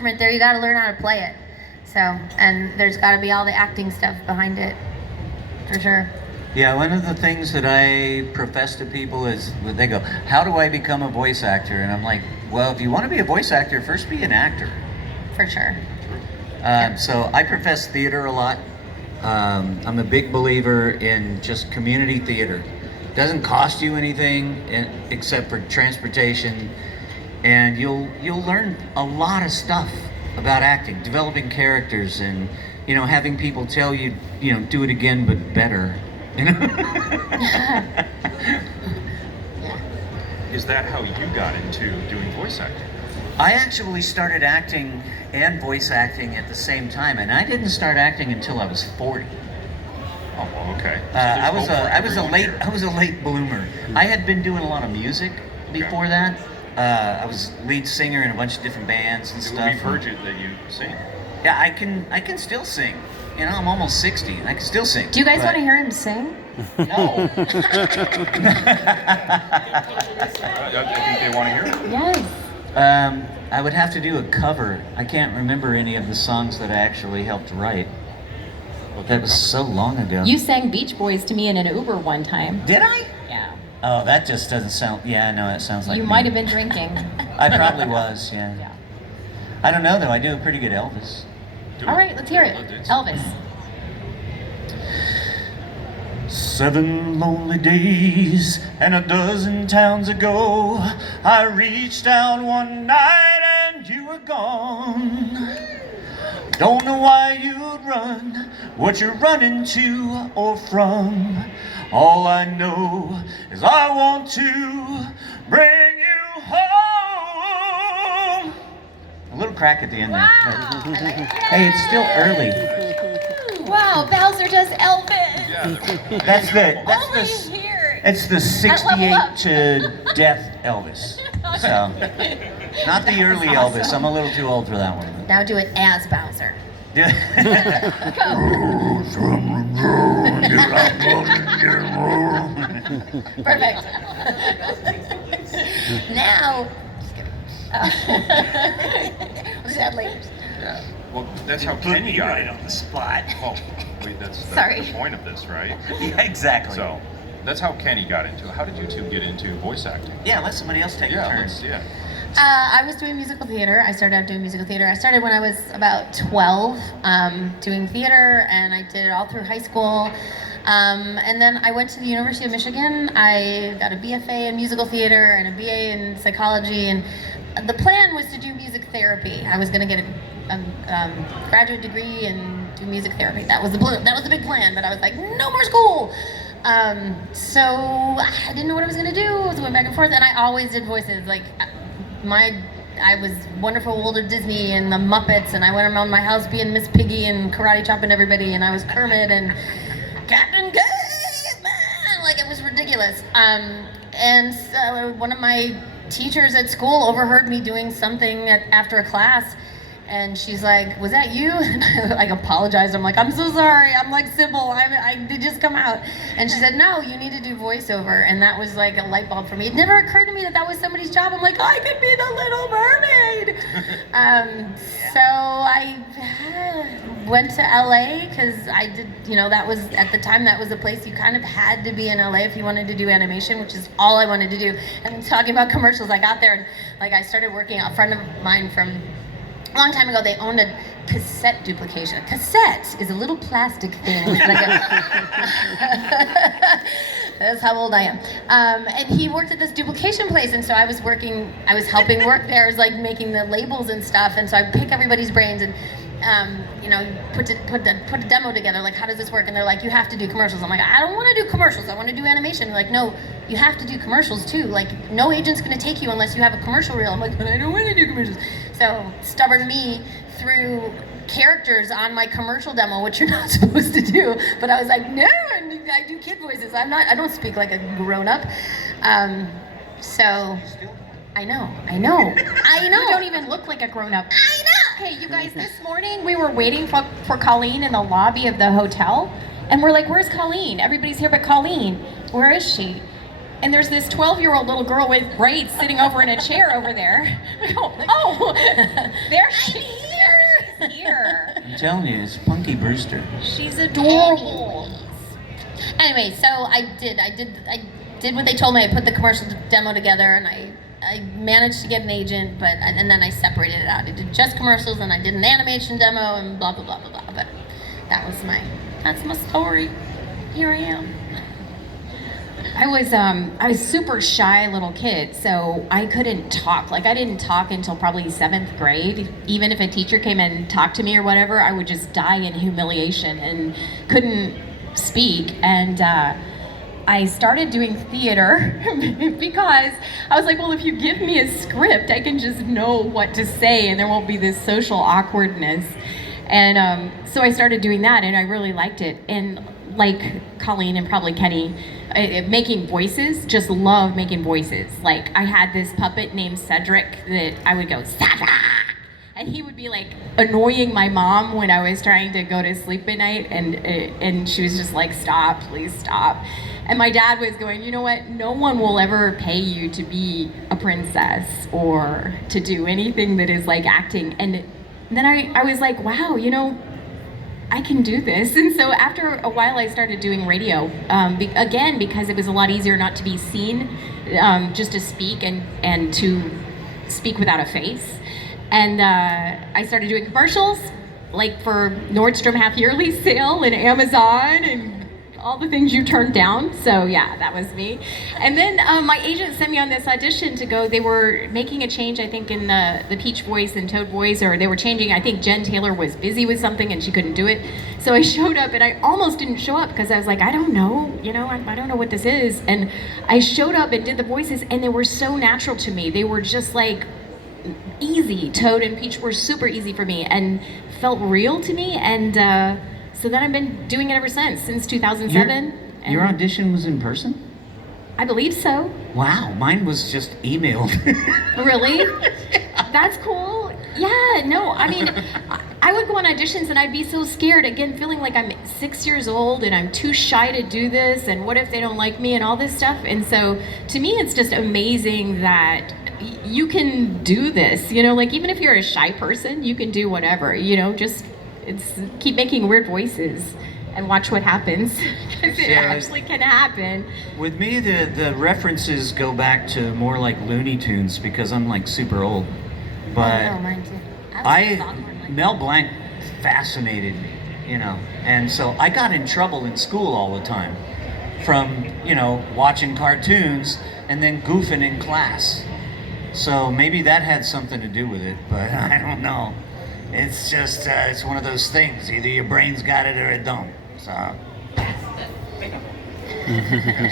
instrument there, you got to learn how to play it. So, and there's got to be all the acting stuff behind it, for sure. Yeah, one of the things that I profess to people is when they go, how do I become a voice actor? And I'm like, well, if you want to be a voice actor, first be an actor. For sure. So I profess theater a lot. I'm a big believer in just community theater. It doesn't cost you anything except for transportation, and you'll learn a lot of stuff about acting, developing characters, and having people tell you, do it again but better. Is that how you got into doing voice acting? I actually started acting and voice acting at the same time, and I didn't start acting until I was 40. Oh, well, okay. So I was there's hope for everyone here. a late bloomer. I had been doing a lot of music before that. I was lead singer in a bunch of different bands and stuff. We've heard that you sing. Yeah, I can still sing. I'm almost 60 and I can still sing. Do you guys want to hear him sing? No. I think they want to hear it. Yes. I would have to do a cover. I can't remember any of the songs that I actually helped write. That was so long ago. You sang Beach Boys to me in an Uber one time. Did I? Yeah. Oh, that just doesn't sound. Yeah, no, it sounds like You me. might have been drinking. I probably was. Yeah. Yeah. I don't know though. I do a pretty good Elvis. All right, let's hear it. Elvis. 7 lonely days and a dozen towns ago, I reached out one night and you were gone. Don't know why you'd run, what you're running to or from. All I know is I want to bring you home. A little crack at the end there. Hey, it's still early. Wow, Bowser does Elvis. That's Only the here. it's the At Level Up. 68 to death Elvis. So, not the early Elvis. I'm a little too old for that one. Now do it as Bowser. Perfect. Now. Sadly. Yeah. Well, that's how Kenny got right it. on the spot. Well, wait, that's Sorry. the point of this, right? Yeah, exactly. So, that's how Kenny got into it. How did you two get into voice acting? Yeah, let somebody else take a turn. I was doing musical theater. I started out doing musical theater. I started when I was about 12, doing theater, and I did it all through high school. And then I went to the University of Michigan. I got a BFA in musical theater and a BA in psychology, and the plan was to do music therapy. I was going to get a graduate degree and do music therapy. That was the big plan, but I was like, no more school. So I didn't know what I was going to do. I was going back and forth, and I always did voices. Like, I was Wonderful World of Disney and the Muppets, and I went around my house being Miss Piggy and karate chopping everybody, and I was Kermit and Captain Caveman. Like, it was ridiculous. And so one of my teachers at school overheard me doing something after a class, and she's like, was that you? And I apologized. I'm like, I'm so sorry. I'm like Sybil. I did just come out. And she said, no, you need to do voiceover. And that was like a light bulb for me. It never occurred to me that was somebody's job. I'm like, I could be the Little Mermaid. So I went to LA because I did, that was, at the time, that was a place you kind of had to be in LA if you wanted to do animation, which is all I wanted to do. And talking about commercials, I got there and like I started working, a friend of mine from a long time ago, they owned a cassette duplication. A cassette is a little plastic thing. That's how old I am. And he worked at this duplication place, and so I was helping work there, I was like making the labels and stuff, and so I pick everybody's brains and put a demo together, like, how does this work? And they're like, you have to do commercials. I'm like, I don't want to do commercials, I want to do animation. They're like, no, you have to do commercials too. Like, no agent's going to take you unless you have a commercial reel. I'm like, but I don't want to do commercials. So stubborn me threw characters on my commercial demo, which you're not supposed to do. But I was like, no, I do kid voices. I don't speak like a grown-up. So I know. You don't even look like a grown-up. I know. Hey, you guys, this morning we were waiting for Colleen in the lobby of the hotel, and we're like, where's Colleen? Everybody's here but Colleen. Where is she? And there's this 12-year-old little girl with braids sitting over in a chair over there. We go, oh, there she is. here. I'm telling you, it's Punky Brewster. She's adorable. Anyway, so I did what they told me. I put the commercial demo together, and I managed to get an agent, and then I separated it out. I did just commercials, and I did an animation demo, and blah blah blah blah blah. But that's my story. Here I am. I was super shy little kid, so I couldn't talk. Like I didn't talk until probably 7th grade. Even if a teacher came and talked to me or whatever, I would just die in humiliation and couldn't speak. And I started doing theater because I was like, well, if you give me a script, I can just know what to say and there won't be this social awkwardness. And so I started doing that, and I really liked it. And like Colleen and probably Kenny, making voices, just love making voices. Like I had this puppet named Cedric that I would go, Cedric! And he would be like annoying my mom when I was trying to go to sleep at night, and she was just like, stop, please stop. And my dad was going, you know what, no one will ever pay you to be a princess or to do anything that is like acting. And then I was like, wow, you know, I can do this. And so after a while I started doing radio, again, because it was a lot easier not to be seen, just to speak and to speak without a face. And I started doing commercials, like for Nordstrom half yearly sale and Amazon and all the things you turned down. So yeah, that was me. And then my agent sent me on this audition to go. They were making a change, I think, in the Peach voice and Toad voice, or they were changing. I think Jen Taylor was busy with something and she couldn't do it. So I showed up, and I almost didn't show up because I was like, I don't know, you know, I don't know what this is. And I showed up and did the voices, and they were so natural to me. They were just like easy. Toad and Peach were super easy for me and felt real to me. And so then I've been doing it ever since 2007. Your audition was in person? I believe so. Wow, mine was just emailed. Really? That's cool. Yeah, no, I mean, I would go on auditions and I'd be so scared, again, feeling like I'm 6 years old and I'm too shy to do this, and what if they don't like me and all this stuff. And so to me, it's just amazing that you can do this, you know, like even if you're a shy person, you can do whatever, you know, just keep making weird voices and watch what happens. Because it actually can happen. With me, the references go back to more like Looney Tunes because I'm like super old. But Oh, mine too. Mel Blanc fascinated me, you know, and so I got in trouble in school all the time from, you know, watching cartoons and then goofing in class. So maybe that had something to do with it, but I don't know. It's just, it's one of those things. Either your brain's got it or it don't. So.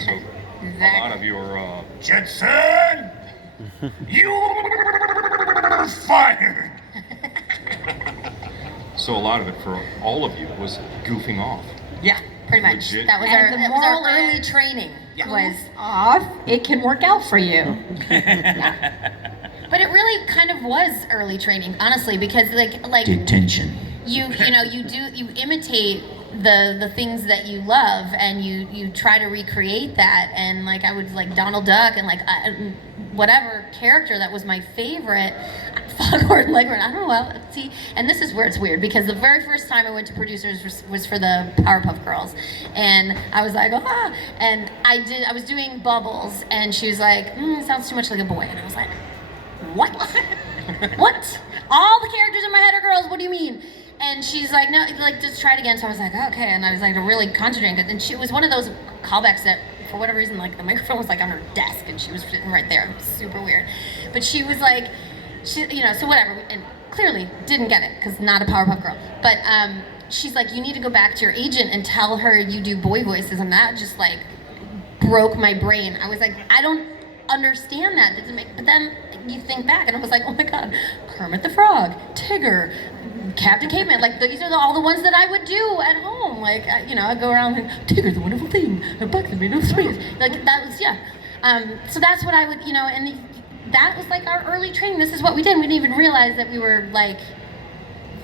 So a lot of your Jetson! You're fired! so a lot of it for all of you was goofing off. Yeah, pretty much. Legit. That was And the that was our moral early is- training. Yeah. Was Off, it can work out for you. But it really kind of was early training, honestly, because like Detention. you know you imitate the things that you love, and you try to recreate that. And like I would like Donald Duck and like whatever character that was my favorite. Foghorn Leghorn. I don't know. Well, see, and this is where it's weird because the very first time I went to producers was for the Powerpuff Girls, and I was like, ah, and I was doing Bubbles, and she was like, it sounds too much like a boy, and I was like, what? What? All the characters in my head are girls. What do you mean? And she's like, no, like just try it again. So I was like, okay, and I was like really concentrating, and she was one of those callbacks that, for whatever reason, like the microphone was like on her desk, and she was sitting right there. It was super weird, but she was like. She, you know, so whatever, and clearly didn't get it because not a Powerpuff Girl. But she's like, you need to go back to your agent and tell her you do boy voices, and that just like broke my brain. I was like, I don't understand that. Doesn't make. But then you think back, and I was like, oh my God, Kermit the Frog, Tigger, Captain Caveman, like these are all the ones that I would do at home. Like you know, I'd go around and Tigger, the wonderful thing, a buck that made no space. Like that was so that's what I would, you know, and. That was like our early training. This is what we did. We didn't even realize that we were like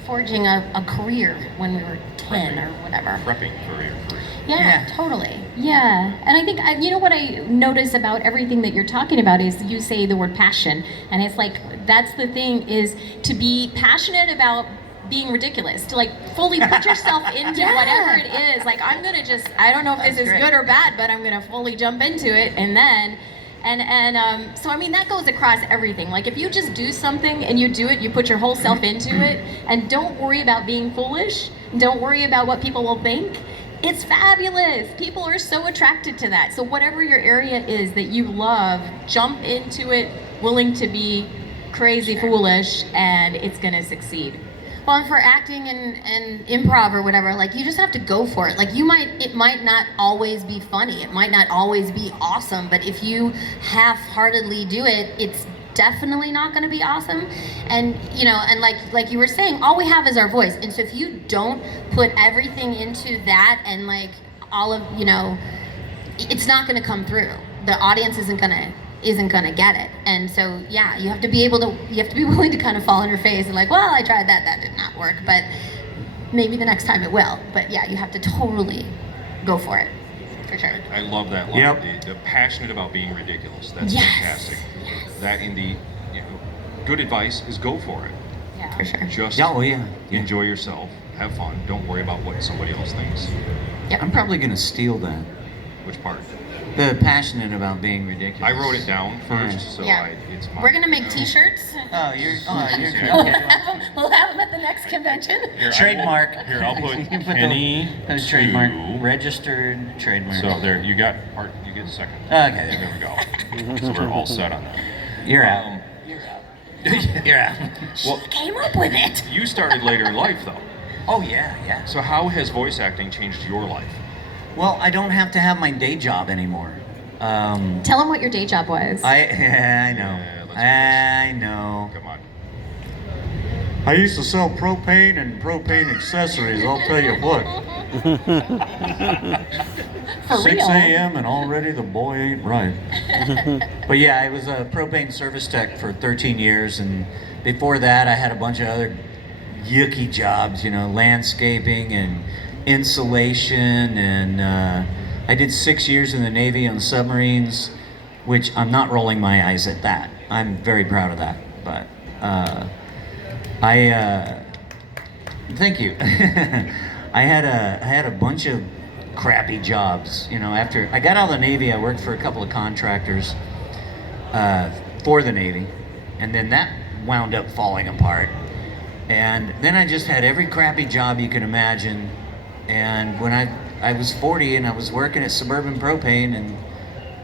forging a career when we were 10 or whatever. Prepping for your career. Yeah, totally. Yeah, and I think, you know what I notice about everything that you're talking about is you say the word passion, and it's like, that's the thing, is to be passionate about being ridiculous, to like fully put yourself into Yeah. whatever it is. Like I'm gonna just, I don't know if this That's is great. good or bad, but I'm gonna fully jump into it, and then. So I mean that goes across everything. Like if you just do something and you do it, you put your whole self into it, and don't worry about being foolish. Don't worry about what people will think. It's fabulous. People are so attracted to that. So whatever your area is that you love, jump into it, willing to be crazy foolish, and it's gonna succeed. Well, and for acting and improv or whatever, like you just have to go for it. Like it might not always be funny. It might not always be awesome, but if you half-heartedly do it, it's definitely not going to be awesome. And and like you were saying, all we have is our voice. And so if you don't put everything into that and like all of, it's not going to come through. The audience isn't gonna get it. And so yeah, you have to be willing to kind of fall on your face and like, well, I tried that did not work, but maybe the next time it will. But yeah, you have to totally go for it, for sure. I love that line. Yep. The passionate about being ridiculous. That's Yes. fantastic. Yes. That in the good advice is go for it. Yeah. For sure. Just Oh, yeah. enjoy yourself, have fun. Don't worry about what somebody else thinks. I'm probably going to steal that. Which part? The passionate about being ridiculous. I wrote it down first, so Yeah. it's mine. We're gonna make T-shirts. Oh, you're Yeah. okay. We'll have them at the next convention. Here, Trademark. Here, I'll put You put Kenny those trademark, to- registered trademark. So there, you get a second. Okay, There we go. So we're all set on that. you're out. Um, You're out. well, Came up with it. you started later in life, though. Oh yeah, yeah. So how has voice acting changed your life? Well, I don't have to have my day job anymore. Tell them what your day job was. I know. Yeah, let's hear I know. Come on. I used to sell propane and propane accessories, I'll tell you what. For 6 real. a.m. and already the boy ain't right. But yeah, I was a propane service tech for 13 years, and before that, I had a bunch of other yucky jobs, landscaping and insulation, and I did 6 years in the Navy on submarines, which I'm not rolling my eyes at that. I'm very proud of that, but thank you. I had a bunch of crappy jobs. After I got out of the Navy, I worked for a couple of contractors for the Navy, and then that wound up falling apart. And then I just had every crappy job you can imagine. And when I was 40 and I was working at Suburban Propane,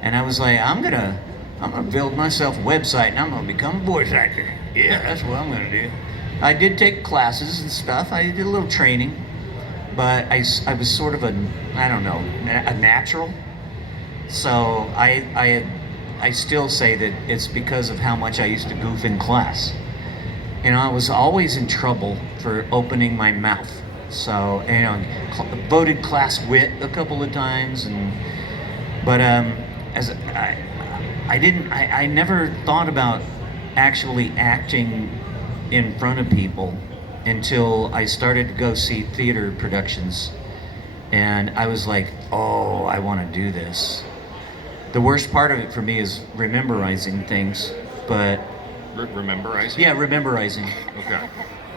and I was like, I'm gonna build myself a website and I'm gonna become a voice actor. Yeah, that's what I'm gonna do. I did take classes and stuff. I did a little training, but I was sort of a natural. So I still say that it's because of how much I used to goof in class. I was always in trouble for opening my mouth. So, voted class wit a couple of times, but as I never thought about actually acting in front of people until I started to go see theater productions, and I was like, oh, I want to do this. The worst part of it for me is memorizing things, but Rememberize? yeah, memorizing. Okay.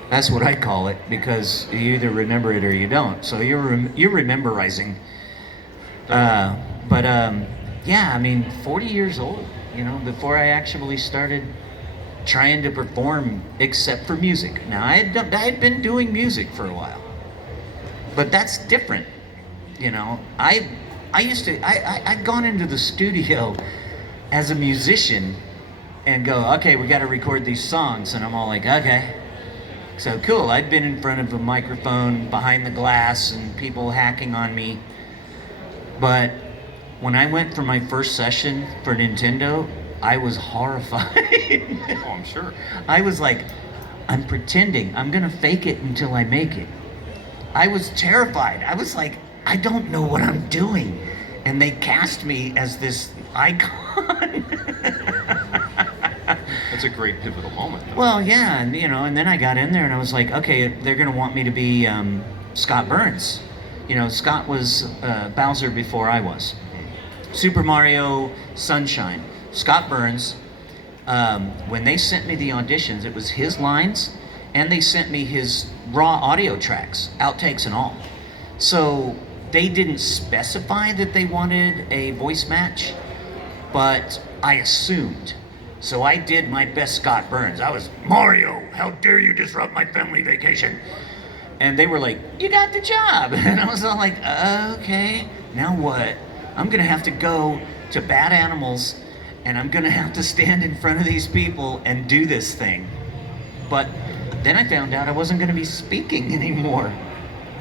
That's what I call it, because you either remember it or you don't. So you're memorizing. Yeah, 40 years old, before I actually started trying to perform except for music. Now, I had been doing music for a while, but that's different. I'd gone into the studio as a musician and go, okay, we got to record these songs. And I'm all like, okay. So cool, I'd been in front of a microphone behind the glass and people hacking on me. But when I went for my first session for Nintendo, I was horrified. Oh, I'm sure. I was like, I'm pretending. I'm gonna fake it until I make it. I was terrified. I was like, I don't know what I'm doing. And they cast me as this icon. That's a great pivotal moment, though. Well, yeah, and then I got in there and I was like, okay, they're gonna want me to be Scott Burns. Scott was Bowser before I was. Super Mario Sunshine. Scott Burns, when they sent me the auditions, it was his lines, and they sent me his raw audio tracks, outtakes and all. So they didn't specify that they wanted a voice match, but I assumed. So I did my best Scott Burns. I was, Mario, how dare you disrupt my family vacation? And they were like, you got the job. And I was all like, okay, now what? I'm gonna have to go to Bad Animals and I'm gonna have to stand in front of these people and do this thing. But then I found out I wasn't gonna be speaking anymore.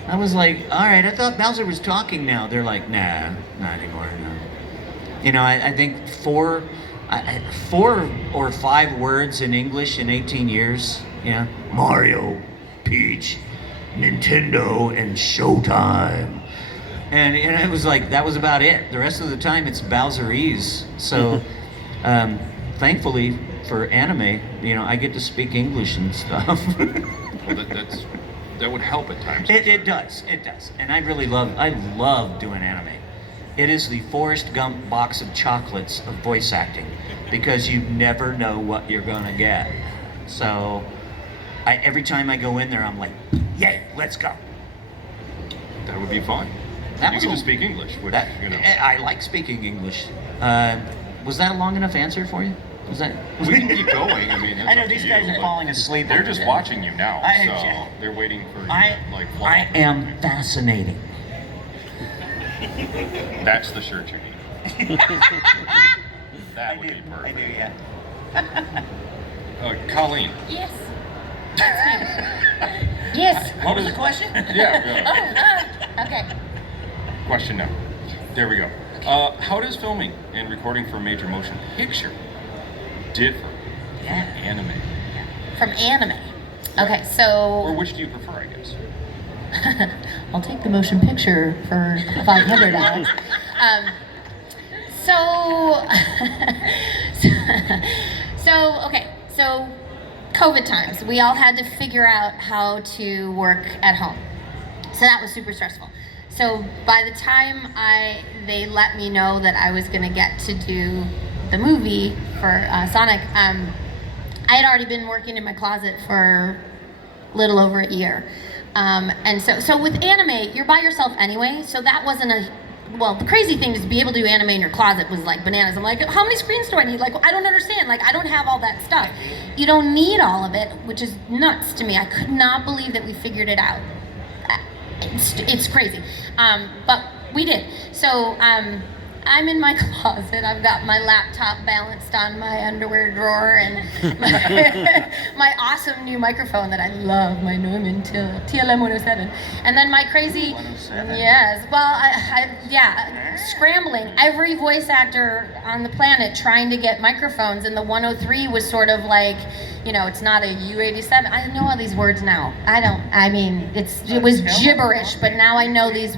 I was like, all right, I thought Bowser was talking now. They're like, nah, not anymore, no. You know, I think four or five words in English in 18 years, yeah. Mario, Peach, Nintendo, and Showtime. And it was like, that was about it. The rest of the time it's Bowserese. So thankfully for anime, you know, I get to speak English and stuff. Well, that would help at times. It does. And I love doing anime. It is the Forrest Gump box of chocolates of voice acting, because you never know what you're gonna get. So every time I go in there, I'm like, yay, let's go. That would be fun. That You was get a- to speak English, which, you know. I like speaking English. Was that a long enough answer for you? Was that? We can keep going. I mean, it's I know up to these you, guys are but falling asleep. They're over just there. watching you now, I- so they're waiting for you I- to, like, I am fascinating. That's the shirt you need. That would be I perfect. do, yeah. Colleen. Yes. Yes. What was the question? Yeah. Okay. Question now. There we go. How does filming and recording for a major motion picture differ from anime? From anime. Okay, Or so which do you prefer, I guess? I'll take the motion picture for 500, Alex. So COVID times, we all had to figure out how to work at home. So that was super stressful. So by the time they let me know that I was gonna get to do the movie for Sonic, I had already been working in my closet for a little over a year. And so with anime, you're by yourself anyway, so that wasn't the crazy thing is to be able to do anime in your closet was like bananas. I'm like, how many screens do I need? Like, I don't understand. Like, I don't have all that stuff. You don't need all of it, which is nuts to me. I could not believe that we figured it out. It's crazy. But we did. So I'm in my closet. I've got my laptop balanced on my underwear drawer and my awesome new microphone that I love, my Neumann TLM 107. And then my crazy, 107? yes, well, scrambling. Every voice actor on the planet trying to get microphones, and the 103 was sort of like, you know, it's not a U87. I know all these words now. It was gibberish, but now I know these.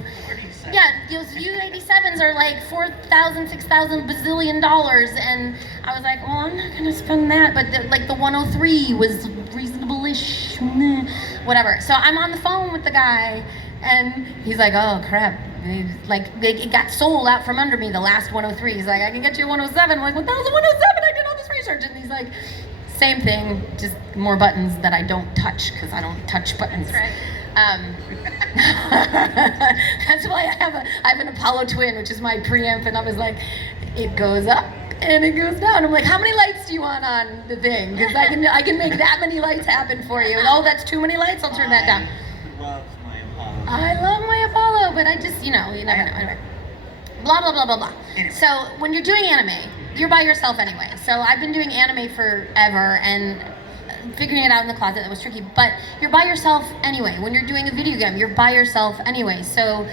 Yeah, those U87s are like $4,000, $6,000 bazillion dollars, and I was like, well, I'm not gonna spend that. But the 103 was reasonable-ish, whatever. So I'm on the phone with the guy, and he's like, oh crap. It got sold out from under me, the last 103. He's like, I can get you a 107. I'm like, well, that was a 107. I did all this research, and he's like, same thing, just more buttons that I don't touch because I don't touch buttons. That's right. That's why I have an Apollo Twin, which is my preamp, and I was like, it goes up and it goes down. I'm like, how many lights do you want on the thing? Because I can make that many lights happen for you. And, oh, that's too many lights. I'll turn that down. Love my Apollo. I love my Apollo, but I just, you never know. Anyway, blah blah blah blah blah. So when you're doing anime, you're by yourself anyway. So I've been doing anime forever, and figuring it out in the closet, that was tricky, but you're by yourself anyway. When you're doing a video game, you're by yourself anyway. So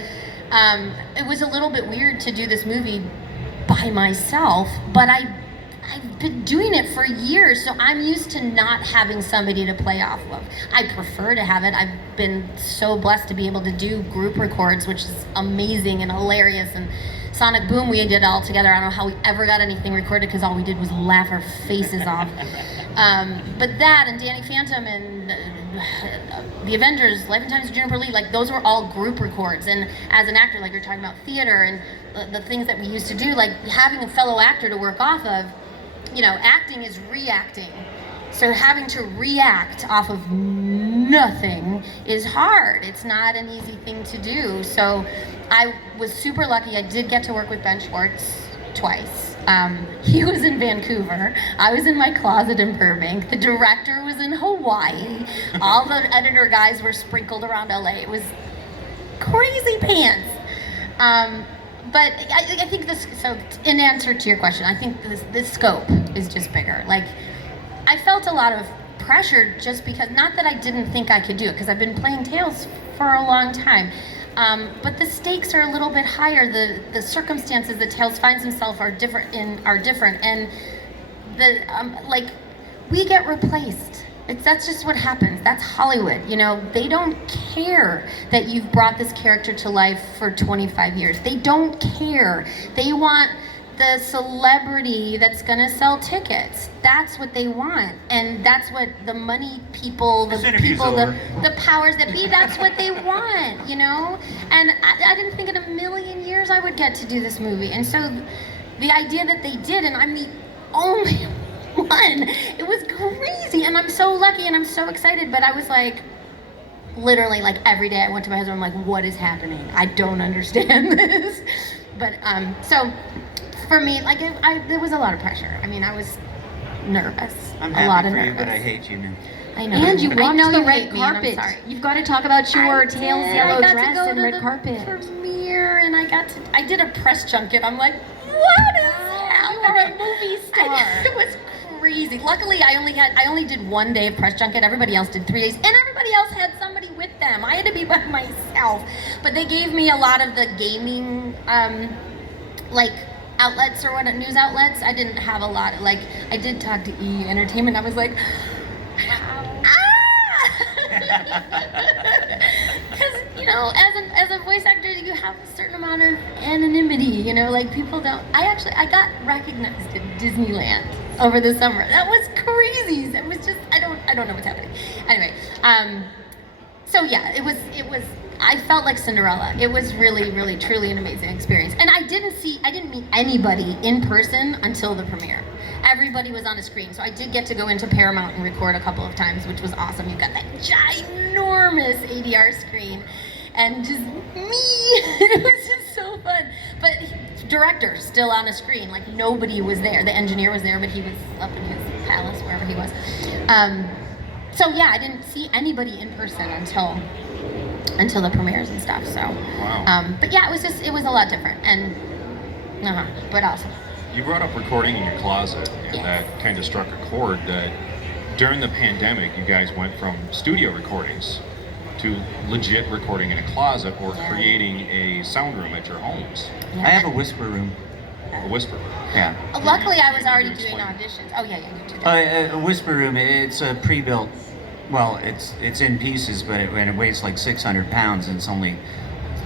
it was a little bit weird to do this movie by myself, but I've been doing it for years, so I'm used to not having somebody to play off of. I prefer to have it. I've been so blessed to be able to do group records, which is amazing and hilarious, and Sonic Boom, we did it all together. I don't know how we ever got anything recorded because all we did was laugh our faces off. But that and Danny Phantom and the Avengers, Life and Times of Juniper Lee, like those were all group records. And as an actor, like you're talking about theater and the things that we used to do, like having a fellow actor to work off of, you know, acting is reacting. So having to react off of nothing is hard. It's not an easy thing to do. So I was super lucky. I did get to work with Ben Schwartz twice. He was in Vancouver. I was in my closet in Burbank. The director was in Hawaii. All the editor guys were sprinkled around LA. It was crazy pants. But I think this, so in answer to your question, I think this scope is just bigger. Like, I felt a lot of pressure just because, not that I didn't think I could do it, because I've been playing Tales for a long time. But the stakes are a little bit higher. The circumstances that Tales finds himself are different, and like, we get replaced. That's just what happens. That's Hollywood. You know, they don't care that you've brought this character to life for 25 years. They don't care. They want the celebrity that's gonna sell tickets. That's what they want, and that's what the money people, the people, the powers that be, that's what they want, you know? And I didn't think in a million years I would get to do this movie. And so the idea that they did, and I'm the only one, it was crazy, and I'm so lucky and I'm so excited. But I was like, literally, like, every day I went to my husband, I'm like, what is happening? I don't understand this. But so for me, like, there was a lot of pressure. I mean, I was nervous. I'm a lot happy of for nervous. you, but I hate you now. I know. And you I walked know the you red hate me, and I'm carpet. sorry. You've got to talk about your Tales I yellow got to dress go and to red the carpet. premiere, and I did a press junket. I'm like, what is happening? You are a movie star. It was crazy. Luckily, I only did 1 day of press junket. Everybody else did 3 days, and everybody else had somebody with them. I had to be by myself. But they gave me a lot of the gaming, like, outlets or what, news outlets. I didn't have a lot. Like, I did talk to E! Entertainment. I was like, because, you know, as a voice actor, you have a certain amount of anonymity. You know, like, people don't. I got recognized at Disneyland over the summer. That was crazy. It was just, I don't know what's happening. Anyway, so yeah, it was. I felt like Cinderella. It was really, really, truly an amazing experience. And I didn't meet anybody in person until the premiere. Everybody was on a screen. So I did get to go into Paramount and record a couple of times, which was awesome. You got that ginormous ADR screen and just me. It was just so fun. But director still on a screen, like, nobody was there. The engineer was there, but he was up in his palace, wherever he was. So yeah, I didn't see anybody in person until the premieres and stuff. So, Wow. but yeah, it was a lot different, and but awesome. You brought up recording in your closet, and Yes. that kind of struck a chord that during the pandemic, you guys went from studio recordings to legit recording in a closet or Yeah. creating a sound room at your homes. I have a whisper room. A whisper. Yeah. Luckily, I was already Can you doing explain? auditions. Oh yeah, you do that. A whisper room. It's a pre-built. Well, it's in pieces, but it weighs like 600 pounds, and it's only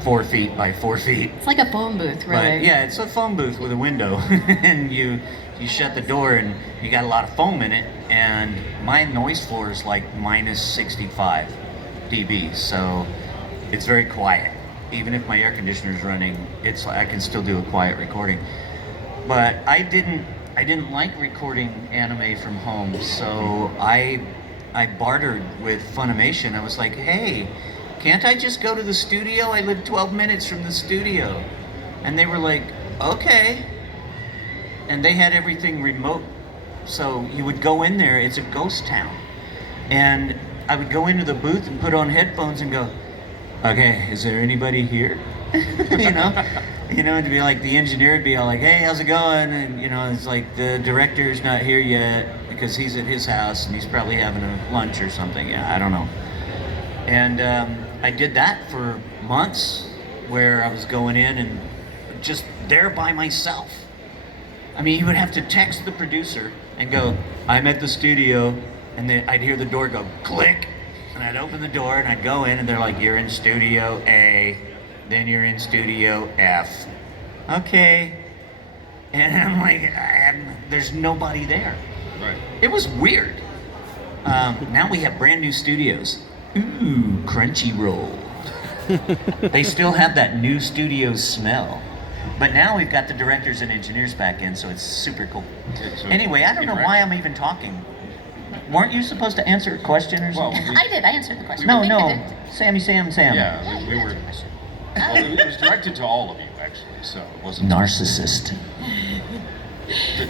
4 feet by 4 feet. It's like a phone booth, really. But yeah, it's a phone booth with a window, and you shut the door, and you got a lot of foam in it. And my noise floor is like minus 65 dB, so it's very quiet. Even if my air conditioner is running, I can still do a quiet recording. But I didn't like recording anime from home, so I bartered with Funimation. I was like, hey, can't I just go to the studio? I live 12 minutes from the studio. And they were like, okay. And they had everything remote. So you would go in there, it's a ghost town. And I would go into the booth and put on headphones and go, okay, is there anybody here? you know, and to be like, the engineer would be all like, hey, how's it going? And, you know, it's like, the director's not here yet because he's at his house and he's probably having a lunch or something. Yeah, I don't know. And I did that for months, where I was going in and just there by myself. I mean, you would have to text the producer and go, I'm at the studio, and then I'd hear the door go click, and I'd open the door and I'd go in, and they're like, you're in studio A, then you're in studio F. Okay. And I'm like, there's nobody there. Right. It was weird. Now we have brand new studios. Ooh, Crunchyroll. They still have that new studio smell. But now we've got the directors and engineers back in, so it's super cool. So Anyway, I don't know why I'm even talking. weren't you supposed to answer a question or Well, something? I did. I answered the question. No, I think no. I did. Sammy, Sam. yeah, we were. Well, it was directed to all of you actually, so it wasn't. Narcissist.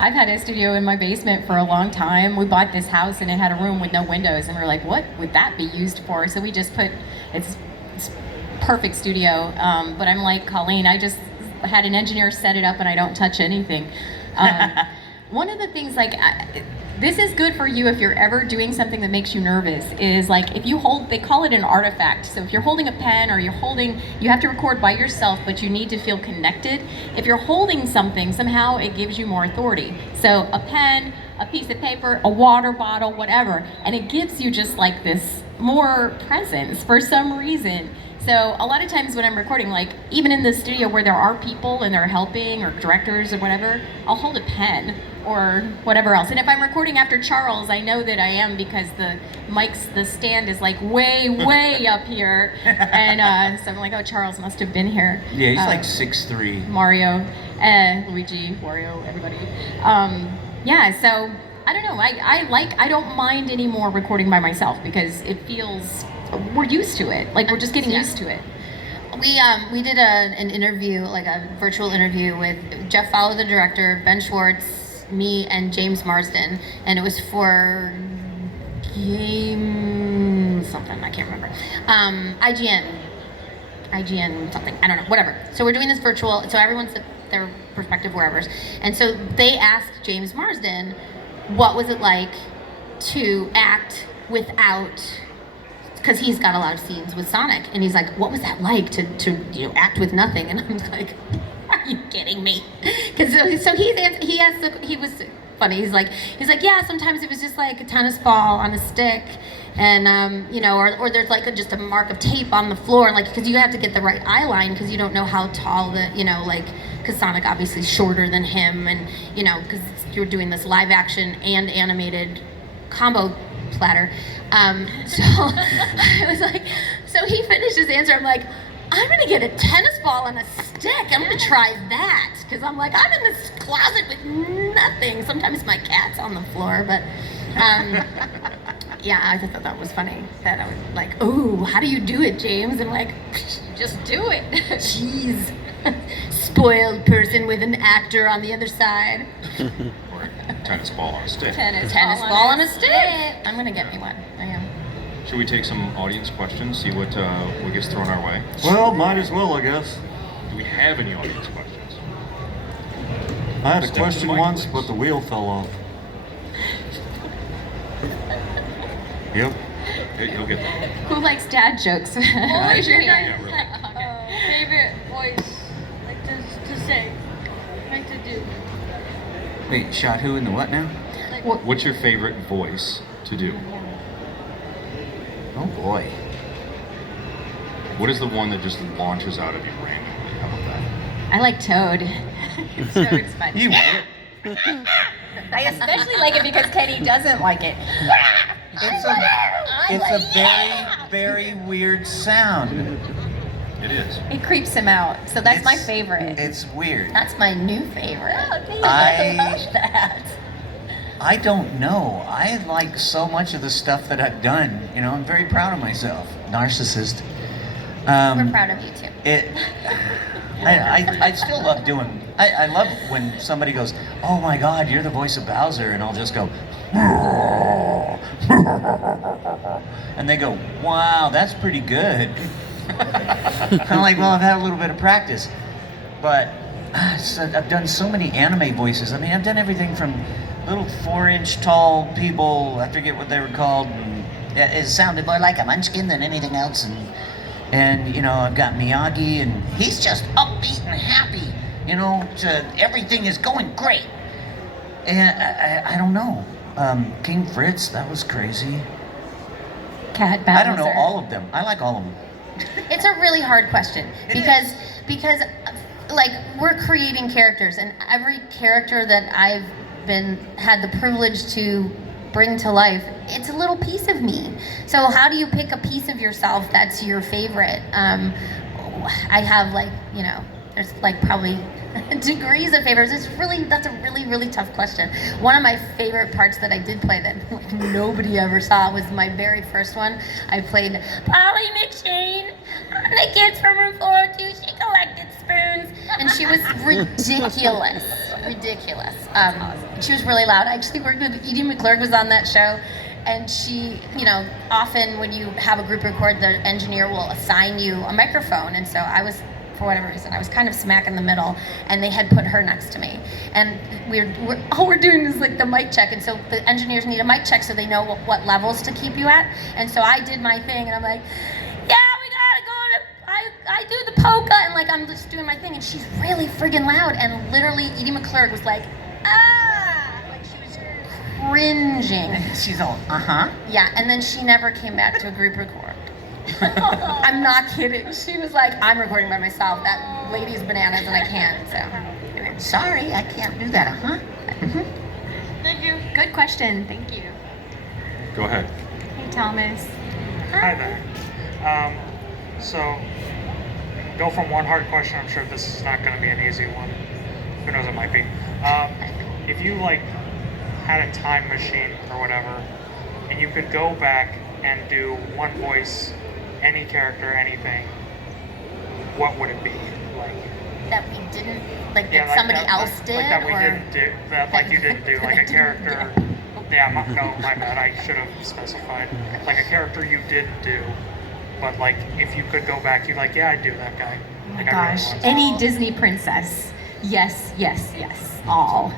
I've had a studio in my basement for a long time. We bought this house and it had a room with no windows, and we were like, what would that be used for? So we just put, it's perfect studio. But I'm like, Colleen, I just had an engineer set it up and I don't touch anything. One of the things, like, this is good for you if you're ever doing something that makes you nervous, is like if you hold, they call it an artifact. So if you're holding a pen or you have to record by yourself, but you need to feel connected. If you're holding something, somehow it gives you more authority. So a pen, a piece of paper, a water bottle, whatever, and it gives you just like this more presence for some reason. So a lot of times when I'm recording, like even in the studio where there are people and they're helping or directors or whatever, I'll hold a pen or whatever else. And if I'm recording after Charles, I know that I am because the stand is like way up here. And so I'm like, oh, Charles must have been here. Yeah, he's like 6'3". Mario, Luigi, Wario, everybody. Yeah, so I don't know. I don't mind anymore recording by myself because it feels, we're used to it. Like we're just getting used to it. We did an interview, like a virtual interview with Jeff Fowler, the director, Ben Schwartz, me, and James Marsden, and it was for game something, I can't remember. IGN something, I don't know, whatever. So we're doing this virtual, so everyone's at their respective wherever's, and so they asked James Marsden, what was it like to act without, because he's got a lot of scenes with Sonic, and he's like, what was that like to act with nothing? And I'm like, are you kidding me? Because he was funny. He's like, yeah, sometimes it was just like a tennis ball on a stick, and or there's like just a mark of tape on the floor, like because you have to get the right eye line because you don't know how tall because Sonic obviously is shorter than him, and because you're doing this live action and animated combo platter. So I was like, so he finished his answer. I'm like, I'm gonna get a tennis ball on a stick. I'm gonna try that because I'm like, I'm in this closet with nothing. Sometimes my cat's on the floor, but yeah, I just thought that was funny. That I was like, oh, how do you do it, James? And like, just do it. Jeez, spoiled person with an actor on the other side. Or tennis ball on a stick. Tennis ball on a stick. I'm gonna get me one. I am. Should we take some audience questions, see what gets thrown our way? Well, might as well, I guess. Do we have any audience questions? I had a Step to question the mic, once, please. but the wheel fell off. Yep. Hey, you'll get that. Who likes dad jokes? Raise your hand. Yeah, really. Favorite voice, like to say, like to do. Wait, shot who in the what now? What's your favorite voice to do? Oh boy. What is the one that just launches out of you randomly? How about that? I like Toad. Toad's fun. You I especially like it because Kenny doesn't like it. It's a very, very weird sound. It is. It creeps him out. So that's my It's- favorite. It's weird. That's my new favorite. I love that. I don't know. I like so much of the stuff that I've done. I'm very proud of myself. Narcissist. We're proud of you too. I still love doing. I love when somebody goes, "Oh my God, you're the voice of Bowser," and I'll just go, and they go, "Wow, that's pretty good." I'm like, "Well, I've had a little bit of practice, but I've done so many anime voices. I mean, I've done everything from little 4-inch tall people. I forget what they were called. And it sounded more like a munchkin than anything else, and I've got Miyagi, and he's just upbeat and happy. Everything is going great. And I don't know. King Fritz, that was crazy. Cat I don't know Bowser. all of them. I like all of them. It's a really hard question because like we're creating characters, and every character that I've had the privilege to bring to life, it's a little piece of me. So how do you pick a piece of yourself that's your favorite? I have there's like probably degrees of favors. That's a really tough question. One of my favorite parts that I did play that like nobody ever saw was my very first one. I played Polly McShane. The kids from room 402, she collected spoons, and she was ridiculous. She was really loud. I actually worked with Edie McClurg was on that show. And she, often when you have a group record, the engineer will assign you a microphone. And so I was, for whatever reason, I was kind of smack in the middle, and they had put her next to me. And all we're doing is like the mic check. And so the engineers need a mic check so they know what levels to keep you at. And so I did my thing, and I'm like, yeah, we gotta go to, I do the polka, and like I'm just doing my thing, and she's really friggin' loud. And literally Edie McClurg was like, like she was cringing. She's all, uh-huh. Yeah, and then she never came back to a group record. I'm not kidding. She was like, I'm recording by myself. That lady's bananas and I can't. So, anyway. Sorry, I can't do that, uh-huh. Thank you. Good question. Thank you. Go ahead. Hey, Thomas. Hi there. So, go from one hard question. I'm sure this is not going to be an easy one. Who knows, it might be. If you had a time machine or whatever, and you could go back and do one voice, any character, anything, what would it be? That we didn't, like Yeah, that somebody that, else did? Like that we or? didn't do, that like you didn't do, like a character. Yeah, no, my bad. I should have specified. Like a character you did do, but like if you could go back, you're like, yeah, I'd do that guy. Oh my Like, I really gosh. want to. Any Disney princess. Yes, yes, yes. All.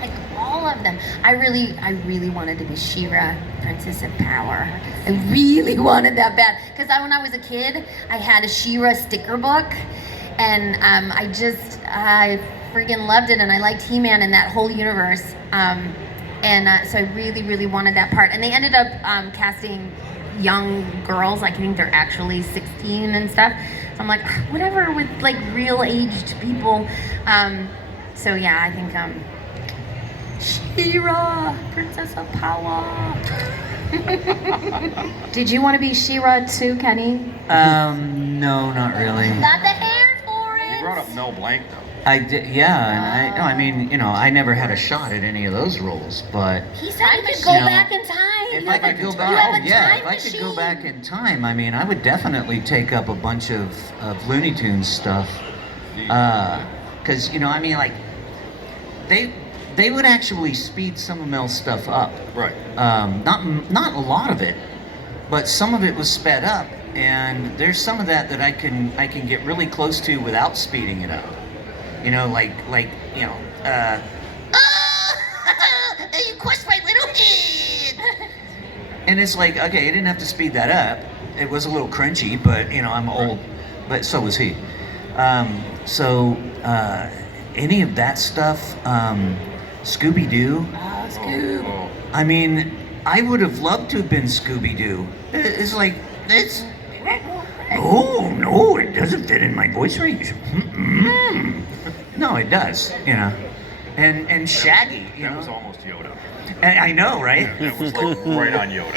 Like all of them. I really wanted to be She-Ra, Princess of Power. I really wanted that bad. Because when I was a kid, I had a She-Ra sticker book. And I friggin' loved it. And I liked He-Man and that whole universe. So I really wanted that part. And they ended up casting young girls. Like I think they're actually 16 and stuff. So I'm like, whatever with like real aged people. So yeah, I think She-Ra, Princess of Power. Did you want to be She-Ra too, Kenny? No, not really. Got the hair for it. You brought up Mel Blanc, though. I did, yeah, and I mean, I never had a shot at any of those roles, but He said he could go You know, back in time. if You I have could a- go you back, have a if time I could go machine. back in time, I mean, I would definitely take up a bunch of Looney Tunes stuff, because I mean, like, they would actually speed some of Mel's stuff up. Right. Not a lot of it, but some of it was sped up, and there's some of that I can get really close to without speeding it up. You crushed my little head. And it's like, okay, I didn't have to speed that up. It was a little crunchy, but I'm old, but so was he. Any of that stuff, Scooby-Doo. Oh. I mean, I would have loved to have been Scooby-Doo. It's no, it doesn't fit in my voice range. No, it does, And Shaggy, That was almost Yoda. And I know, right? That was like right on Yoda.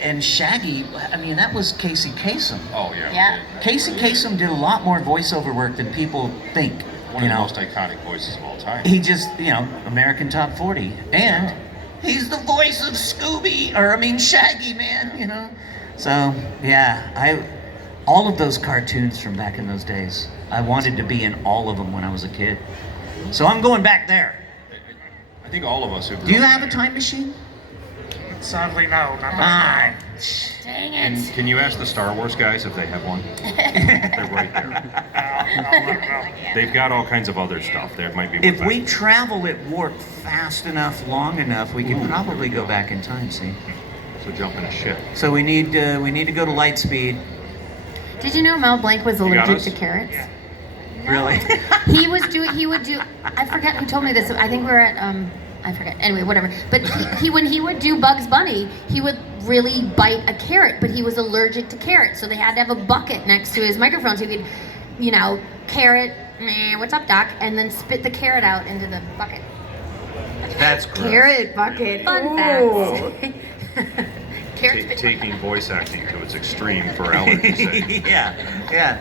And Shaggy, I mean, that was Casey Kasem. Oh, yeah. Yeah. Casey Kasem did a lot more voiceover work than people think. One of the most iconic voices of all time. He just, American Top 40. And he's the voice of Shaggy, man, So, yeah, all of those cartoons from back in those days, I wanted to be in all of them when I was a kid. So I'm going back there. I think all of us who grew Do you up- have a time machine? Sadly, no, not right Dang it. And can you ask the Star Wars guys if they have one? They're right there. now. They've got all kinds of other stuff. There might be. If more we back. travel at warp fast enough, long enough, we can probably go back in time, see? So jump in a ship. So we need to go to light speed. Did you know Mel Blanc was got allergic us? to carrots? Yeah. Really? He would do, I forget who told me this. I think we were at, I forget. Anyway, whatever. But he when he would do Bugs Bunny, he would really bite a carrot, but he was allergic to carrots. So they had to have a bucket next to his microphone so he could, carrot, what's up, Doc? And then spit the carrot out into the bucket. That's gross. Carrot bucket. Fun fact. Carrots spit Taking voice acting to its extreme for allergies' sake. yeah.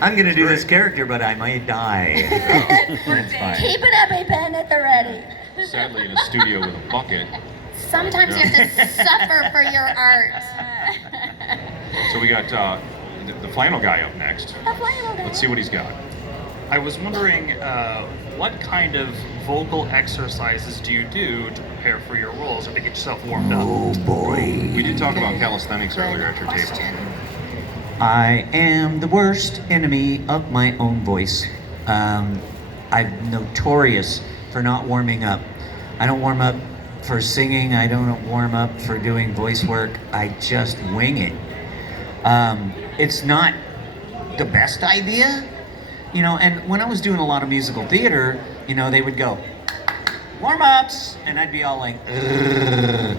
I'm gonna do this character, but I might die. That's fine. Keep it up, a pen at the ready. Sadly, in a studio with a bucket. Sometimes you have to suffer for your art. So we got the flannel guy up next. Let's see what he's got. I was wondering what kind of vocal exercises do you do to prepare for your roles or to get yourself warmed up? Oh boy. We did talk about calisthenics earlier at your Question. table. I am the worst enemy of my own voice. I'm notorious for not warming up. I don't warm up for singing. I don't warm up for doing voice work. I just wing it. It's not the best idea, you know, and when I was doing a lot of musical theater, you know, they would go, warm-ups, and I'd be all like, ugh.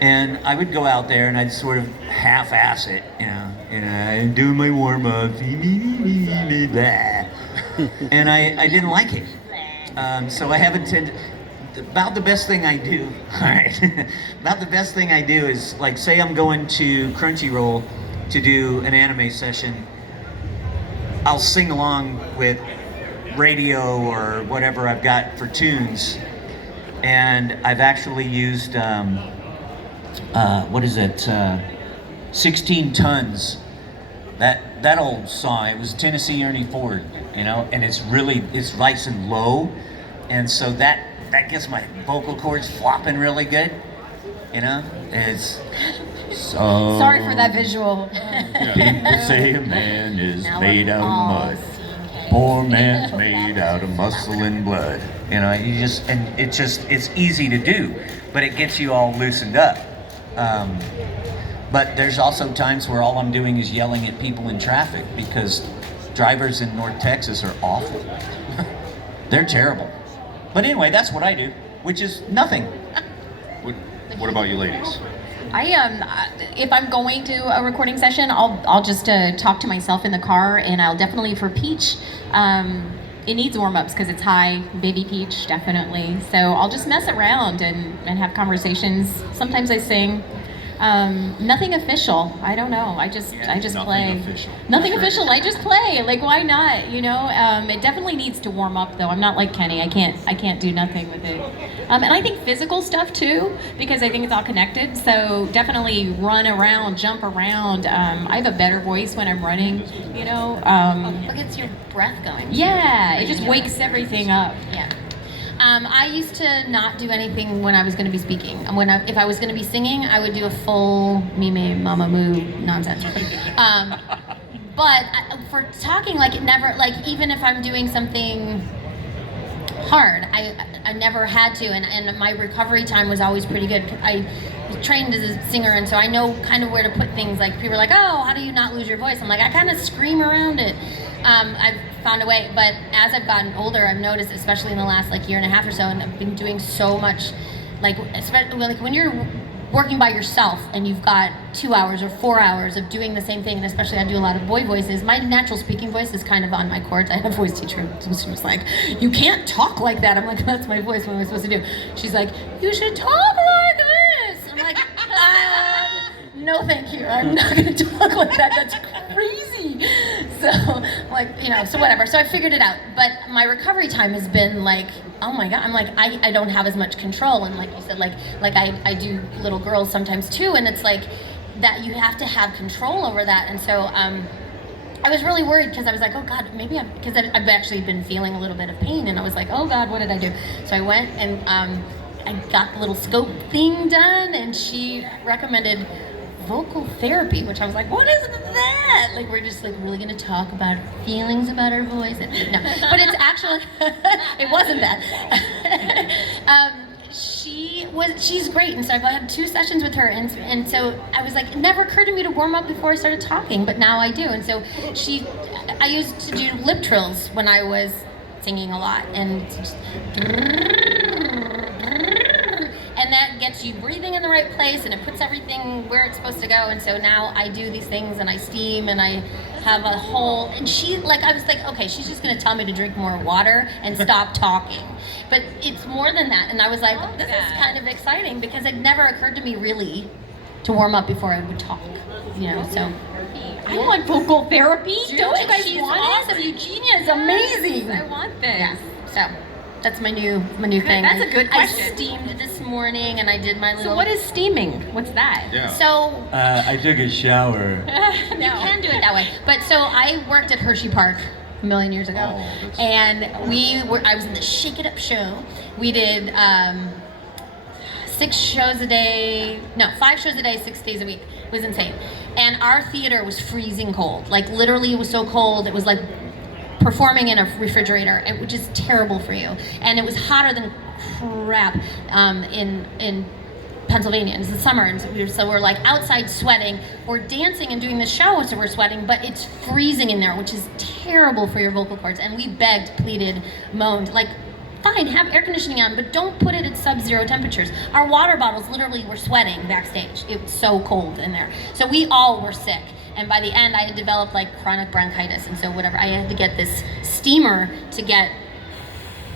And I would go out there and I'd sort of half-ass it, you know, and do my warm-ups, and I didn't like it. So I haven't tended, about the best thing I do, all right, about the best thing I do is, like, say I'm going to Crunchyroll to do an anime session, I'll sing along with radio or whatever I've got for tunes, and I've actually used, what is it, 16 Tons, that old song. It was Tennessee Ernie Ford, you know, and it's nice and low, and so that gets my vocal cords flopping really good, you know. It's so. Sorry for that visual. People say a man is Now made we're out all of mud. seeing Poor man's made out of muscle and blood. You know, it's easy to do, but it gets you all loosened up. But there's also times where all I'm doing is yelling at people in traffic because drivers in North Texas are awful. They're terrible. But anyway, that's what I do, which is nothing. What about you ladies? If I'm going to a recording session, I'll just talk to myself in the car, and I'll definitely, for Peach, it needs warm-ups because it's high, baby Peach, definitely. So I'll just mess around and have conversations. Sometimes I sing. Nothing official. I don't know. I just Nothing play. official. Nothing official. I just play. Like, why not? You know. It definitely needs to warm up, though. I'm not like Kenny. I can't do nothing with it. And I think physical stuff too, because I think it's all connected. So definitely run around, jump around. I have a better voice when I'm running. You know. What gets your breath going? Yeah. It just wakes everything up. Yeah. I used to not do anything when I was going to be speaking. If I was going to be singing, I would do a full me, mama, moo nonsense. But for talking, like, it never, like, even if I'm doing something hard, I never had to, and my recovery time was always pretty good. I was trained as a singer, and so I know kind of where to put things. Like, people are like, oh, how do you not lose your voice? I'm like, I kind of scream around it. I've found a way, but as I've gotten older, I've noticed, especially in the last like year and a half or so, and I've been doing so much, like, especially like when you're working by yourself and you've got 2 hours or 4 hours of doing the same thing, and especially I do a lot of boy voices. My natural speaking voice is kind of on my chords. I had a voice teacher who was like, you can't talk like that. I'm like, that's my voice. What am I supposed to do? She's like, you should talk like this. I'm like, no thank you. I'm not gonna talk like that. That's crazy. So, like, you know, so whatever. So I figured it out. But my recovery time has been like, oh my God, I'm like, I don't have as much control. And like you said, like I do little girls sometimes too. And it's like that you have to have control over that. And so I was really worried because I was like, oh God, maybe because I've actually been feeling a little bit of pain. And I was like, oh God, what did I do? So I went and I got the little scope thing done, and she recommended vocal therapy, which I was like, what is that? Like, we're just like really gonna talk about feelings about our voice. No, but it's actually, it wasn't that. She's great, and so I've had 2 sessions with her, and so I was like, it never occurred to me to warm up before I started talking, but now I do. And so I used to do lip trills when I was singing a lot, and that gets you breathing in the right place, and it puts everything where it's supposed to go. And so now I do these things, and I steam, and I have a whole, and she, like, I was like, okay, she's just gonna tell me to drink more water and stop talking. But it's more than that. And I was like, this is kind of exciting, because it never occurred to me really to warm up before I would talk. You know, so. I want vocal therapy. Don't you guys She's want awesome. it? Eugenia is amazing. I want this. Yeah. So that's my new thing. That's a good question. I steamed this morning and I did my little. So what is steaming? What's that? Yeah. So I took a shower. you can do it that way. But so I worked at Hershey Park a million years ago, Oh, that's- and I was in the Shake It Up show. We did 5 shows a day, 6 days a week. It was insane. And our theater was freezing cold. Like literally it was so cold, it was like performing in a refrigerator, which is terrible for you. And it was hotter than crap in Pennsylvania. It's the summer, and so we're like outside sweating. We're dancing and doing the show, so we're sweating, but it's freezing in there, which is terrible for your vocal cords. And we begged, pleaded, moaned, like, fine, have air conditioning on, but don't put it at sub-zero temperatures. Our water bottles literally were sweating backstage. It was so cold in there. So we all were sick. And by the end, I had developed like chronic bronchitis. And so whatever, I had to get this steamer to get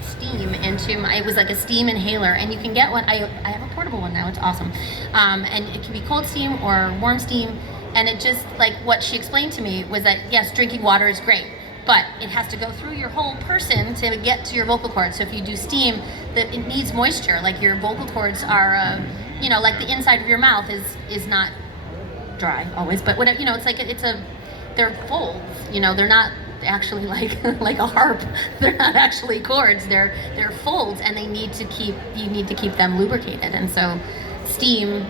steam into my, it was like a steam inhaler. And you can get one, I have a portable one now, it's awesome. And it can be cold steam or warm steam. And it just, like what she explained to me was that, yes, drinking water is great, but it has to go through your whole person to get to your vocal cords. So if you do steam, it needs moisture. Like your vocal cords are, like the inside of your mouth is not dry always, but whatever, it's like they're folds. They're not actually like a harp. They're not actually chords. They're folds, and you need to keep them lubricated. And so steam,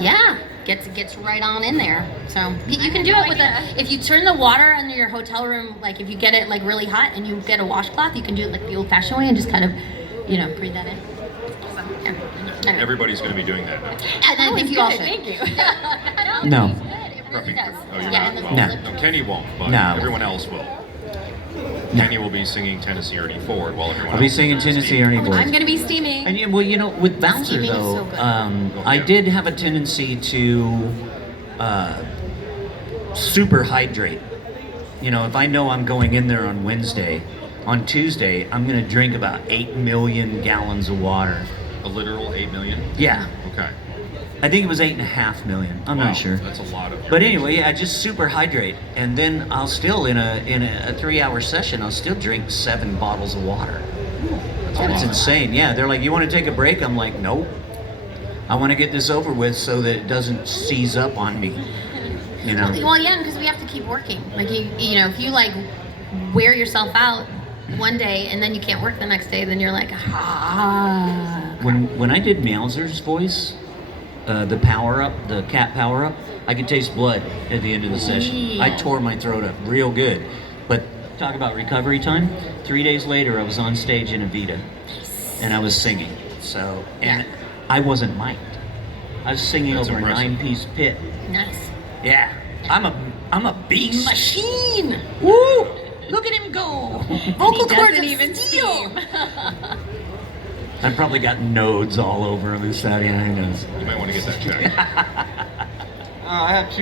yeah. Gets right on in there. So you can do it with if you turn the water in your hotel room, like if you get it like really hot and you get a washcloth, you can do it like the old fashioned way and just kind of, breathe that in. So, yeah. Anyway. Everybody's going to be doing that now. And I think you all should. Thank you. No. It really does. Oh, you're Yeah, not? and Well, No. no, Kenny won't, but No. everyone else will. Kenny will be singing Tennessee Ernie Ford while everyone I'll be else is singing doing Tennessee Steve. Ernie Ford. I'm gonna be steaming. And with Bouncer Steaming is though, so good. I did have a tendency to super hydrate. If I know I'm going in there on Wednesday, on Tuesday, I'm gonna drink about 8 million gallons of water. A literal 8 million? Yeah, Okay. I think it was 8.5 million. I'm Wow, not sure. That's a lot of. But anyway, I just super hydrate, and then I'll still in a 3-hour session, I'll still drink 7 bottles of water. That's a It's lot. insane. Yeah, they're like, "You want to take a break?" I'm like, "Nope. I want to get this over with so that it doesn't seize up on me." Well, yeah, because we have to keep working. Like if you like wear yourself out one day and then you can't work the next day, then you're like, When I did Meowser's voice, the power up, the cat power up, I could taste blood at the end of the session. I tore my throat up real good. But talk about recovery time. 3 days later, I was on stage in Evita, and I was singing. So, and I wasn't mic'd. I was singing That's over impressive. a 9-piece pit. nice. Yeah, I'm a beast. Machine. Woo! Look at him go. Vocal He cords doesn't of even steel. steam. I probably got nodes all over this. Who knows? You might want to get that checked. I have two